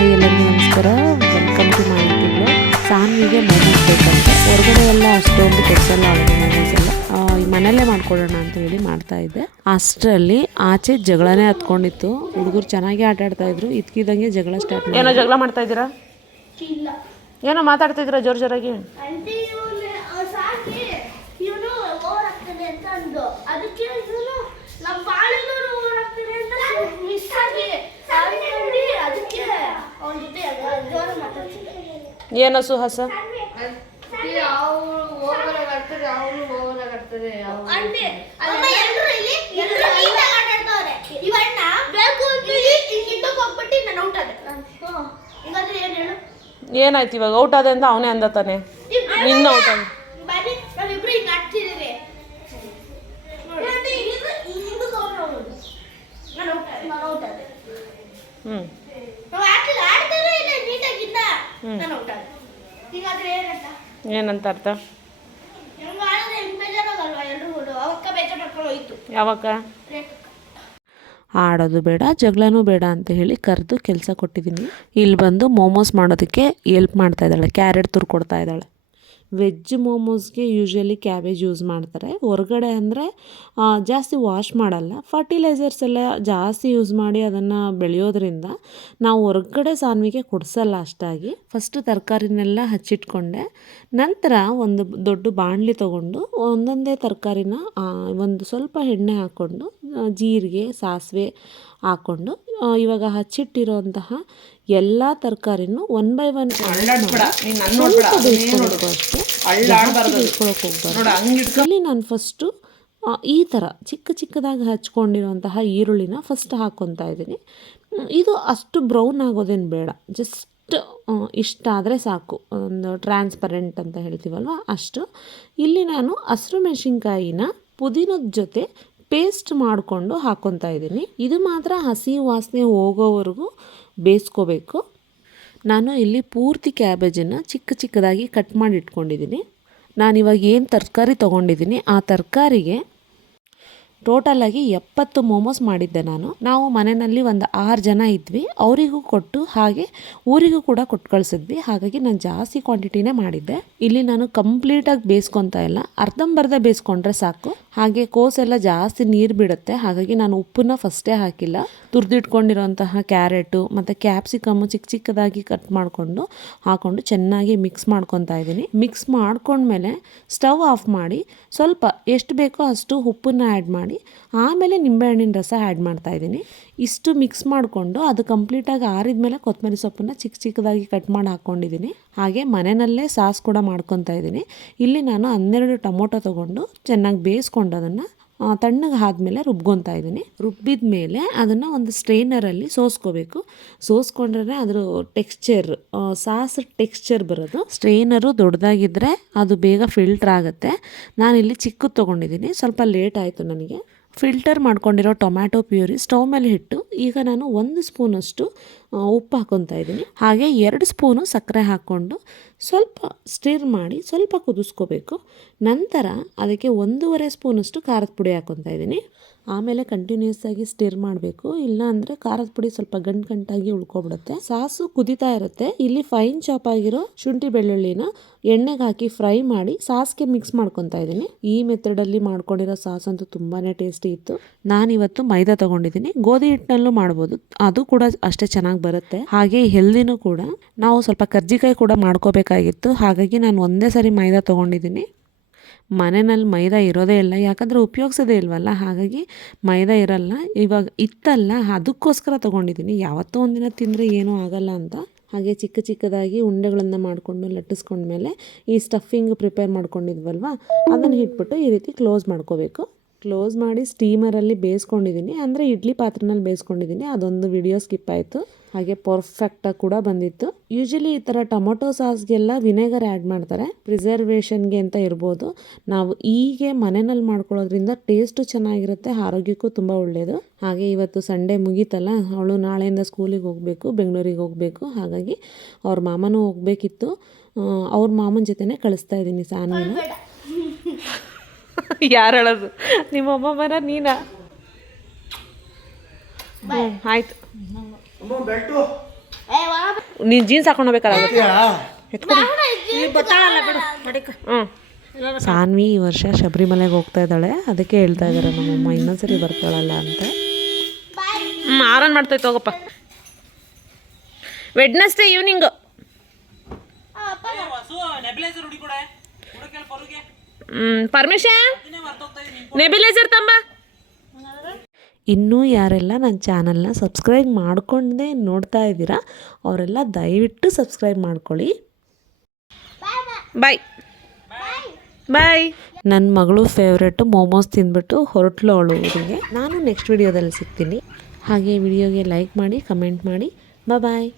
Hi ಎಲ್ಲರಿಗೂ ನಮಸ್ಕಾರ welcome to my YouTube ಸಾನ್ವಿಗೆ ಮೊಮೋಸ್ ಬೇಕಂತೆ. ಹೊರಗಡೆ ಎಲ್ಲ ಅಷ್ಟೊಂದು ಕೊಡ್ಸಲ್ಲ ಆಗಿದೆ ಮನೇಸ್ ಎಲ್ಲ ಈ ಮನೆಯಲ್ಲೇ ಮಾಡ್ಕೊಳ್ಳೋಣ ಅಂತ ಹೇಳಿ ಮಾಡ್ತಾ ಇದ್ದೆ. ಅಷ್ಟರಲ್ಲಿ ಆಚೆ ಜಗಳನೇ ಹತ್ಕೊಂಡಿತ್ತು. ಹುಡುಗರು ಚೆನ್ನಾಗಿ ಆಟ ಆಡ್ತಾ ಇದ್ರು. ಇದ್ಕಿದಂಗೆ ಜಗಳ ಸ್ಟಾರ್ಟ್ ಏನೋ ಜಗಳ ಮಾಡ್ತಾ ಇದ್ದೀರಾ? ಏನೋ ಮಾತಾಡ್ತಾ ಇದ್ದೀರಾ ಜೋರ್ ಜೋರಾಗಿ? ಅದಕ್ಕೆ ಇವನು ನಮ್ಮ ಬಾಳಿಗೂ ಓವರ್ ಆಗ್ತಾನೆ ಅಂತ ಮಿಸ್ ಆಗಿ ಅದಕ್ಕೆ ಅದಕ್ಕೆ ಅವನ ಜೊತೆ ಜೋರ ಮಾತಾಡ್ತಿದ್ದೆ ಏನೋ ಸುಹಾಸ ಅಂದ್ರೆ ಅಮ್ಮ ಎಲ್ರು ಇಲ್ಲಿ ಎಲ್ರು ನೀಟಾಗಿ ಆಟ ಆಡ್ತವ್ರೆ ಇವಣ್ಣ ಬೇಕು ಅಂತ ಹೇಳಿ ಹಿಂಗ್ ಹಿಂದಕ್ಕೆ ಹೋಗ್ಬಿಟ್ಟು ನಾನು ಔಟ್ ಆದೆ ಹ್ಞೂ ಹಿಂಗಾದ್ರೆ ಏನು ಹೇಳು? ಏನಾಯ್ತು ಇವಾಗ? ಔಟ್ ಆದ್ರೆ ಅಂತ ಅವನೇ ಅಂದ ತಾನೆ? ನಿನ್ನ ಔಟ್ ಆದ ಬನ್ನಿ ನಾವಿಬ್ರು ಹಿಂಗ್ ಆಡ್ತಿದೀವಿ ನೋಡಿ ಹಿಂದಕ್ಕೆ ಹೋಗ್ಬೋದು ನಾನು ಔಟ್ ಆದೆ ನಾನು ಔಟ್ ಆದೆ ಹ್ಞೂ ನಾವು ಆಡ್ತಿಲ್ಲ ಆಡ್ತಾನೆ ಇಲ್ಲ ನೀಟಾಗಿದ್ದ ನಾನು ಹೀಗಾದ್ರೆ ಏನಂತ? ಏನಂತ ಅರ್ಥ? ಹೆಂಗ್ ಆಡಿದ್ರೆ ಹೆಂಗ್ ಬೇಜಾರಾಗಲ್ವಾ ಎಲ್ರಿಗೂ ಅವಕ್ಕ ಬೇಜಾರು ಮಾಡ್ಕೊಂಡು ಹೋಯ್ತು. ಯಾವಾಗ ಆಡೋದು ಬೇಡ ಜಗಳನೂ ಬೇಡ ಅಂತ ಹೇಳಿ ಕರೆದು ಕೆಲಸ ಕೊಟ್ಟಿದ್ದೀನಿ. ಇಲ್ಲಿ ಬಂದು ಮೋಮೋಸ್ ಮಾಡೋದಕ್ಕೆ ಎಲ್ಪ್ ಮಾಡ್ತಾ ಇದ್ದಾಳೆ ಕ್ಯಾರೆಟ್ ತುರ್ಕೊಡ್ತಾ ಇದ್ದಾಳೆ. ವೆಜ್ ಮೋಮೋಸ್ಗೆ ಯೂಶ್ವಲಿ ಕ್ಯಾಬೇಜ್ ಯೂಸ್ ಮಾಡ್ತಾರೆ. ಹೊರಗಡೆ ಅಂದರೆ ಜಾಸ್ತಿ ವಾಶ್ ಮಾಡಲ್ಲ. ಫರ್ಟಿಲೈಸರ್ಸ್ ಎಲ್ಲ ಜಾಸ್ತಿ ಯೂಸ್ ಮಾಡಿ ಅದನ್ನು ಬೆಳೆಯೋದ್ರಿಂದ ನಾವು ಹೊರಗಡೆ ಸಾನ್ವಿಗೆ ಕೊಡಿಸಲ್ಲ ಅಷ್ಟಾಗಿ. ಫಸ್ಟು ತರಕಾರಿನೆಲ್ಲ ಹಚ್ಚಿಟ್ಕೊಂಡೆ. ನಂತರ ಒಂದು ದೊಡ್ಡ ಬಾಣಲಿ ತೊಗೊಂಡು ಒಂದೊಂದೇ ತರಕಾರಿನ ಒಂದು ಸ್ವಲ್ಪ ಎಣ್ಣೆ ಹಾಕ್ಕೊಂಡು ಜೀರಿಗೆ, ಸಾಸಿವೆ ಹಾಕ್ಕೊಂಡು ಇವಾಗ ಹಚ್ಚಿಟ್ಟಿರೋಂತಹ ಎಲ್ಲ ತರಕಾರಿನೂ ಒನ್ ಬೈ ಒನ್ ಸ್ವಲ್ಪ ಬೇಯಿಸ್ಕೊಬೇಕು ಅಷ್ಟೇ ಜಾಸ್ತಿ ಬೇಯಿಸ್ಕೊಳಕ್ಕೆ ಹೋಗ್ಬಾರ್ದು. ಇಲ್ಲಿ ನಾನು ಫಸ್ಟು ಈ ಥರ ಚಿಕ್ಕ ಚಿಕ್ಕದಾಗಿ ಹಚ್ಕೊಂಡಿರುವಂತಹ ಈರುಳ್ಳಿನ ಫಸ್ಟ್ ಹಾಕ್ಕೊತಾ ಇದ್ದೀನಿ. ಇದು ಅಷ್ಟು ಬ್ರೌನ್ ಆಗೋದೇನು ಬೇಡ. ಜಸ್ಟ್ ಇಷ್ಟ ಆದರೆ ಸಾಕು. ಒಂದು ಟ್ರಾನ್ಸ್ಪರೆಂಟ್ ಅಂತ ಹೇಳ್ತೀವಲ್ವ? ಅಷ್ಟು. ಇಲ್ಲಿ ನಾನು ಹಸಿರು ಮೆಣಸಿನ್ಕಾಯಿನ ಪುದೀನದ ಜೊತೆ ಪೇಸ್ಟ್ ಮಾಡಿಕೊಂಡು ಹಾಕ್ಕೊತಾ ಇದ್ದೀನಿ. ಇದು ಮಾತ್ರ ಹಸಿ ವಾಸನೆ ಹೋಗೋವರೆಗೂ ಬೇಯಿಸ್ಕೋಬೇಕು. ನಾನು ಇಲ್ಲಿ ಪೂರ್ತಿ ಕ್ಯಾಬೇಜನ್ನು ಚಿಕ್ಕ ಚಿಕ್ಕದಾಗಿ ಕಟ್ ಮಾಡಿ ಇಟ್ಕೊಂಡಿದ್ದೀನಿ ನಾನಿವಾಗ ಏನು ತರಕಾರಿ ತೊಗೊಂಡಿದ್ದೀನಿ, ಆ ತರಕಾರಿಗೆ ಟೋಟಲಾಗಿ ಎಪ್ಪತ್ತು ಮೋಮೋಸ್ ಮಾಡಿದ್ದೆ ನಾನು. ನಾವು ಮನೆಯಲ್ಲಿ ಒಂದು ಆರು ಜನ ಇದ್ವಿ. ಅವರಿಗೂ ಕೊಟ್ಟು ಹಾಗೆ ಊರಿಗೂ ಕೂಡ ಕೊಟ್ಟು ಕಳಿಸಿದ್ವಿ ಹಾಗಾಗಿ ನಾನು ಜಾಸ್ತಿ ಕ್ವಾಂಟಿಟಿನೇ ಮಾಡಿದ್ದೆ. ಇಲ್ಲಿ ನಾನು ಕಂಪ್ಲೀಟಾಗಿ ಬೇಯಿಸ್ಕೊತಾ ಇಲ್ಲ. ಅರ್ಧಂಬರ್ಧ ಬೇಯಿಸ್ಕೊಂಡ್ರೆ ಸಾಕು. ಹಾಗೆ ಕೋಸೆಲ್ಲ ಜಾಸ್ತಿ ನೀರು ಬಿಡುತ್ತೆ. ಹಾಗಾಗಿ ನಾನು ಉಪ್ಪನ್ನ ಫಸ್ಟೇ ಹಾಕಿಲ್ಲ. ತುರಿದಿಟ್ಕೊಂಡಿರೋಂತಹ ಕ್ಯಾರೆಟು ಮತ್ತು ಕ್ಯಾಪ್ಸಿಕಮ್ಮು ಚಿಕ್ಕ ಚಿಕ್ಕದಾಗಿ ಕಟ್ ಮಾಡಿಕೊಂಡು ಹಾಕೊಂಡು ಚೆನ್ನಾಗಿ ಮಿಕ್ಸ್ ಮಾಡ್ಕೊತಾ ಇದ್ದೀನಿ. ಮಿಕ್ಸ್ ಮಾಡ್ಕೊಂಡ್ಮೇಲೆ ಸ್ಟವ್ ಆಫ್ ಮಾಡಿ ಸ್ವಲ್ಪ ಎಷ್ಟು ಬೇಕೋ ಅಷ್ಟು ಉಪ್ಪನ್ನ ಆ್ಯಡ್ ಮಾಡಿ ಆಮೇಲೆ ನಿಂಬೆಹಣ್ಣಿನ ರಸ ಆ್ಯಡ್ ಮಾಡ್ತಾ ಇದ್ದೀನಿ. ಇಷ್ಟು ಮಿಕ್ಸ್ ಮಾಡಿಕೊಂಡು ಅದು ಕಂಪ್ಲೀಟಾಗಿ ಆರಿದ್ಮೇಲೆ ಕೊತ್ತಂಬರಿ ಸೊಪ್ಪನ್ನು ಚಿಕ್ಕ ಚಿಕ್ಕದಾಗಿ ಕಟ್ ಮಾಡಿ ಹಾಕ್ಕೊಂಡಿದ್ದೀನಿ ಹಾಗೆ ಮನೆಯಲ್ಲೇ ಸಾಸ್ ಕೂಡ ಮಾಡ್ಕೊತಾ ಇದ್ದೀನಿ. ಇಲ್ಲಿ ನಾನು ಹನ್ನೆರಡು ಟೊಮೊಟೊ ತೊಗೊಂಡು ಚೆನ್ನಾಗಿ ಬೇಯಿಸ್ಕೊಂಡು ಅದನ್ನು ತಣ್ಣಗೆ ಆದಮೇಲೆ ರುಬ್ಕೊತಾ ಇದ್ದೀನಿ. ರುಬ್ಬಿದ ಮೇಲೆ ಅದನ್ನು ಒಂದು ಸ್ಟ್ರೈನರಲ್ಲಿ ಸೋಸ್ಕೋಬೇಕು. ಸೋಸ್ಕೊಂಡ್ರೆ ಅದರ ಟೆಕ್ಸ್ಚರ್ ಸಾಸ್ ಟೆಕ್ಸ್ಚರ್ ಬರೋದು. ಸ್ಟ್ರೈನರು ದೊಡ್ಡದಾಗಿದ್ದರೆ ಅದು ಬೇಗ ಫಿಲ್ಟ್ರ್ ಆಗುತ್ತೆ. ನಾನಿಲ್ಲಿ ಚಿಕ್ಕದು ತೊಗೊಂಡಿದ್ದೀನಿ. ಸ್ವಲ್ಪ ಲೇಟ್ ಆಯಿತು ನನಗೆ. ಫಿಲ್ಟರ್ ಮಾಡ್ಕೊಂಡಿರೋ ಟೊಮ್ಯಾಟೊ ಪ್ಯೂರಿ ಸ್ಟವ್ ಮೇಲೆ ಇಟ್ಟು ಈಗ ನಾನು ಒಂದು ಸ್ಪೂನಷ್ಟು ಉಪ್ಪು ಹಾಕೊತಾ ಇದ್ದೀನಿ. ಹಾಗೆ ಎರಡು ಸ್ಪೂನು ಸಕ್ಕರೆ ಹಾಕ್ಕೊಂಡು ಸ್ವಲ್ಪ ಸ್ಟಿರ್ ಮಾಡಿ ಸ್ವಲ್ಪ ಕುದಿಸ್ಕೋಬೇಕು. ನಂತರ ಅದಕ್ಕೆ ಒಂದೂವರೆ ಸ್ಪೂನಷ್ಟು ಖಾರದ ಪುಡಿ ಹಾಕೊತಾ ಇದ್ದೀನಿ. ಆಮೇಲೆ ಕಂಟಿನ್ಯೂಸ್ ಆಗಿ ಸ್ಟಿರ್ ಮಾಡಬೇಕು. ಇಲ್ಲ ಅಂದರೆ ಖಾರದ ಪುಡಿ ಸ್ವಲ್ಪ ಗಂಟು ಗಂಟಾಗಿ ಉಳ್ಕೊಬಿಡುತ್ತೆ. ಸಾಸು ಕುದಿತಾ ಇರುತ್ತೆ. ಇಲ್ಲಿ ಫೈನ್ ಚಾಪ್ ಆಗಿರೋ ಶುಂಠಿ ಬೆಳ್ಳುಳ್ಳಿನ ಎಣ್ಣೆಗೆ ಹಾಕಿ ಫ್ರೈ ಮಾಡಿ ಸಾಸ್ಗೆ ಮಿಕ್ಸ್ ಮಾಡ್ಕೊತಾ ಇದ್ದೀನಿ. ಈ ಮೆಥಡಲ್ಲಿ ಮಾಡ್ಕೊಂಡಿರೋ ಸಾಸ್ ಅಂತೂ ತುಂಬಾ ಟೇಸ್ಟಿ ಇತ್ತು. ನಾನಿವತ್ತು ಮೈದಾ ತೊಗೊಂಡಿದ್ದೀನಿ. ಗೋಧಿ ಹಿಟ್ಟಿನಲ್ಲೂ ಮಾಡ್ಬೋದು. ಅದು ಕೂಡ ಅಷ್ಟೇ ಚೆನ್ನಾಗಿ ಬರುತ್ತೆ. ಹಾಗೆ ಹೆಲ್ದಿನೂ ಕೂಡ ನಾವು ಸ್ವಲ್ಪ ಕರ್ಜಿಕಾಯಿ ಕೂಡ ಮಾಡ್ಕೋಬೇಕಾಗಿತ್ತು. ಹಾಗಾಗಿ ನಾನು ಒಂದೇ ಸರಿ ಮೈದಾ ತೊಗೊಂಡಿದ್ದೀನಿ. ಮನೆಯಲ್ಲಿ ಮೈದಾ ಇರೋದೇ ಇಲ್ಲ. ಯಾಕಂದರೆ ಉಪಯೋಗಿಸೋದೇ ಇಲ್ವಲ್ಲ. ಹಾಗಾಗಿ ಮೈದಾ ಇರಲ್ಲ. ಇವಾಗ ಇತ್ತಲ್ಲ, ಅದಕ್ಕೋಸ್ಕರ ತೊಗೊಂಡಿದ್ದೀನಿ. ಯಾವತ್ತೂ ಒಂದಿನ ತಿಂದರೆ ಏನೂ ಆಗಲ್ಲ ಅಂತ. ಹಾಗೆ ಚಿಕ್ಕ ಚಿಕ್ಕದಾಗಿ ಉಂಡೆಗಳನ್ನು ಮಾಡಿಕೊಂಡು ಲಟ್ಟಿಸ್ಕೊಂಡ್ಮೇಲೆ ಈ ಸ್ಟಫಿಂಗ್ ಪ್ರಿಪೇರ್ ಮಾಡ್ಕೊಂಡಿದ್ವಲ್ವ? ಅದನ್ನು ಇಟ್ಬಿಟ್ಟು ಈ ರೀತಿ ಕ್ಲೋಸ್ ಮಾಡ್ಕೋಬೇಕು. ಕ್ಲೋಸ್ ಮಾಡಿ ಸ್ಟೀಮರಲ್ಲಿ ಬೇಯಿಸ್ಕೊಂಡಿದ್ದೀನಿ. ಅಂದರೆ ಇಡ್ಲಿ ಪಾತ್ರೆನಲ್ಲಿ ಬೇಯಿಸ್ಕೊಂಡಿದ್ದೀನಿ. ಅದೊಂದು ವಿಡಿಯೋ ಸ್ಕಿಪ್ ಆಯಿತು. ಹಾಗೆ ಪರ್ಫೆಕ್ಟಾಗಿ ಕೂಡ ಬಂದಿತ್ತು. ಯೂಶಲಿ ಈ ಥರ ಟೊಮೊಟೊ ಸಾಸ್ಗೆಲ್ಲ ವಿನೆಗರ್ ಆ್ಯಡ್ ಮಾಡ್ತಾರೆ. ಪ್ರಿಸರ್ವೇಷನ್ಗೆ ಅಂತ ಇರ್ಬೋದು. ನಾವು ಹೀಗೆ ಮನೆಯಲ್ಲಿ ಮಾಡ್ಕೊಳ್ಳೋದ್ರಿಂದ ಟೇಸ್ಟು ಚೆನ್ನಾಗಿರುತ್ತೆ ಆರೋಗ್ಯಕ್ಕೂ ತುಂಬ ಒಳ್ಳೆಯದು ಹಾಗೆ ಇವತ್ತು ಸಂಡೇ ಮುಗೀತಲ್ಲ ಅವಳು ನಾಳೆಯಿಂದ ಸ್ಕೂಲಿಗೆ ಹೋಗಬೇಕು ಬೆಂಗಳೂರಿಗೆ ಹೋಗಬೇಕು. ಹಾಗಾಗಿ ಅವ್ರ ಮಾಮನೂ ಹೋಗಬೇಕಿತ್ತು. ಅವ್ರ ಮಾಮನ ಜೊತೆನೇ ಕಳಿಸ್ತಾ ಇದ್ದೀನಿ ಸಾನ್ವಿನ ಬೇಡ ಯಾರು ಹೇಳೋದು? ನಿಮ್ಮ ಅಮ್ಮ ಮರ ನೀನಾ? ಹ್ಞೂ ಆಯ್ತು. ನೀನು ಜೀನ್ಸ್ ಹಾಕೊಂಡು ಹೋಗ್ಬೇಕಲ್ಲ ಹ್ಞೂ. ಸಾನ್ವಿ ಈ ವರ್ಷ ಶಬರಿಮಲೆಗೆ ಹೋಗ್ತಾ ಇದ್ದಾಳೆ. ಅದಕ್ಕೆ ಹೇಳ್ತಾ ಇದ್ದಾರೆ ನಮ್ಮಮ್ಮ ಇನ್ನೊಂದ್ಸರಿ ಬರ್ತಾಳಲ್ಲ ಅಂತ. ಹ್ಞೂ ಆರನ್ ಮಾಡ್ತೈತೆ ಹೋಗಪ್ಪ. ವೆಡ್ನೆಸ್ಡೇ ಈವ್ನಿಂಗು ಪರ್ಮಿಷನ್ ನೆಬಿಲೈಸರ್ ತಂಬ. ಇನ್ನೂ ಯಾರೆಲ್ಲ ನನ್ನ ಚಾನಲ್ನ ಸಬ್ಸ್ಕ್ರೈಬ್ ಮಾಡಿಕೊಂಡೇ ನೋಡ್ತಾ ಇದ್ದೀರಾ ಅವರೆಲ್ಲ ದಯವಿಟ್ಟು ಸಬ್ಸ್ಕ್ರೈಬ್ ಮಾಡ್ಕೊಳ್ಳಿ. ಬಾಯ್ ಬಾಯ್ ನನ್ನ ಮಗಳು ಫೇವ್ರೇಟು ಮೋಮೋಸ್ ತಿಂದ್ಬಿಟ್ಟು ಹೊರಟ್ಲು ಅವಳು ಊರಿಗೆ. ನಾನು ನೆಕ್ಸ್ಟ್ ವಿಡಿಯೋದಲ್ಲಿ ಸಿಗ್ತೀನಿ. ಹಾಗೆ ವಿಡಿಯೋಗೆ ಲೈಕ್ ಮಾಡಿ ಕಮೆಂಟ್ ಮಾಡಿ. ಬಾಯ್